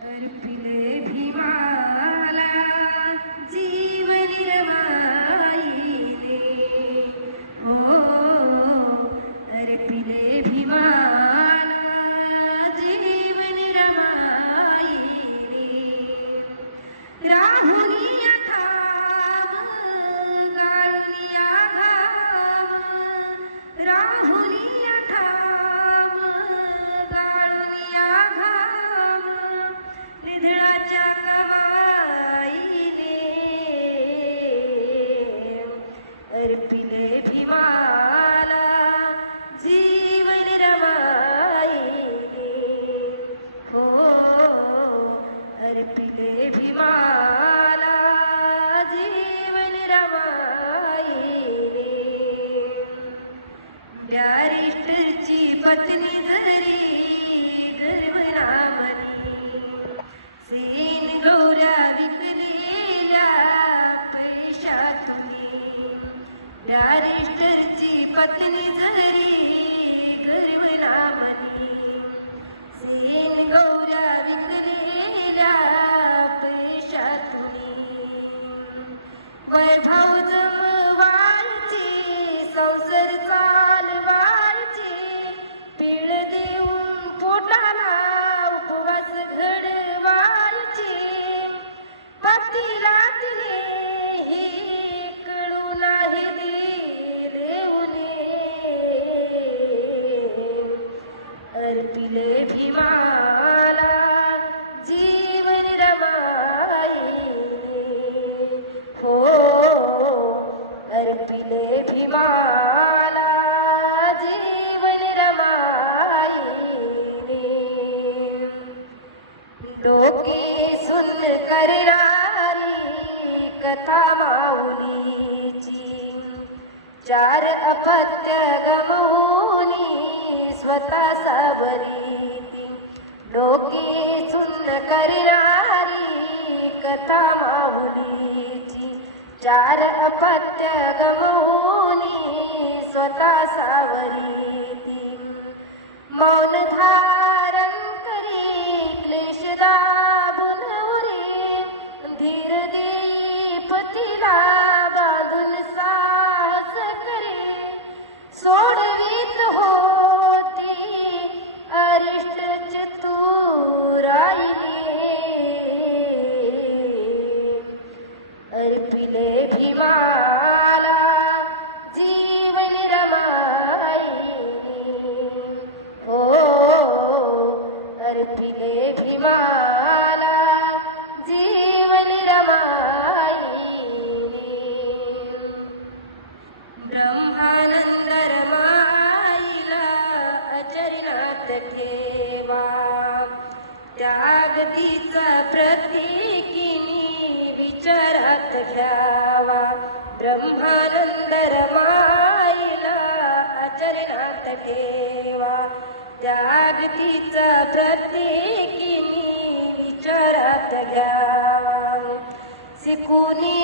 अर्पिले भीमाला जीवन रवाईले हो अर्पिले भीमाला जीवन रवाईले राहुनिया ठाम गाळुनिया घाम राहुनिया ठाम गाळुनिया घाम निधळाच्या कमाईने अर्पिले भीमाला जीवन रवाईले हो अर्पिले भीमाला जीवन रवाईले बॅरिस्टरची पत्नी धरी गर्भनामनी सीन गौऱ्या विकलेल्या पैशातून बॅरिस्टरची पत्नी धरी गर्भनामनी सीन गौऱ्या विकलेल्या पैशातून वैभव जमवायची संसार चालवायची पीळ देऊन पोटाला उपवास घडवायची पतीला तिने हे कळू नाही देऊने अर्पिले भीमाला जीवन रवाईले हो अर्पिले भीमाला जीवन रमाईले डोके सुन करणारी कथा माऊलीची चार अपत्य गमवूनी स्वतः सावरीती डोके सुन करणारी कथा माऊलीची चार अपत्य गमवूनी स्वतः सावरीती मौन धारण करी क्लेश दाबून उरी धीर देई पतीला बांधून साहस करे सोडवीत होती अरिष्ट चतुराईने अर्पिले भीमाला जीवन रमाईले हो अर्पिले भीमाला जीवन रमाईले ब्रह्मानंद रमाईला अचरणात ठेवा त्यागतीचा प्रतीकिनी विचारात घ्यावा ब्रह्मानंद रमाईला आचरणात ठेवा त्यागतीचा प्रत्येकिनी विचारात घ्यावा शिकुनी